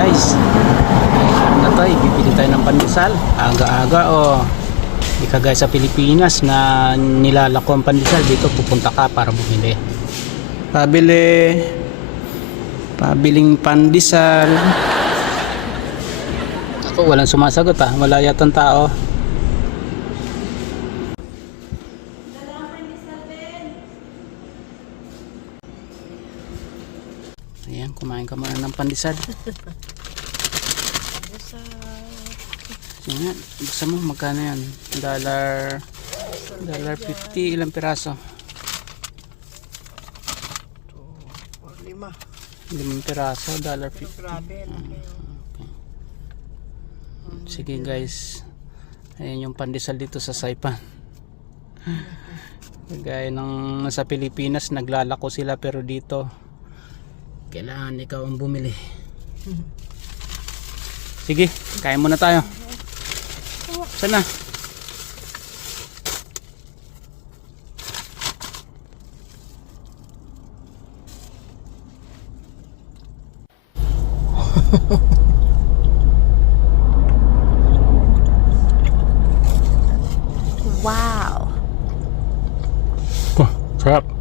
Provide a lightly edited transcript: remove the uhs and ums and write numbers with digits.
guys, na tayo, bibili tayo ng pandesal aga-aga. Di kagaya sa Pilipinas na nilalako ang pandesal, dito pupunta ka para bumili. Pabiling pandesal. Ako walang sumasagot wala yatang tao. Ayan, kumain ka muna ng pandesal. Yan, buksan mo, magkano yan? $1.50, ilang piraso? 5 piraso, $1.50. Okay. Sige guys, ayan yung pandesal dito sa Saipan. Gaya ng nasa Pilipinas, naglalako sila, pero dito kailangan ikaw ang bumili. Sige, kain muna tayo. Sana. Wow. Sarap.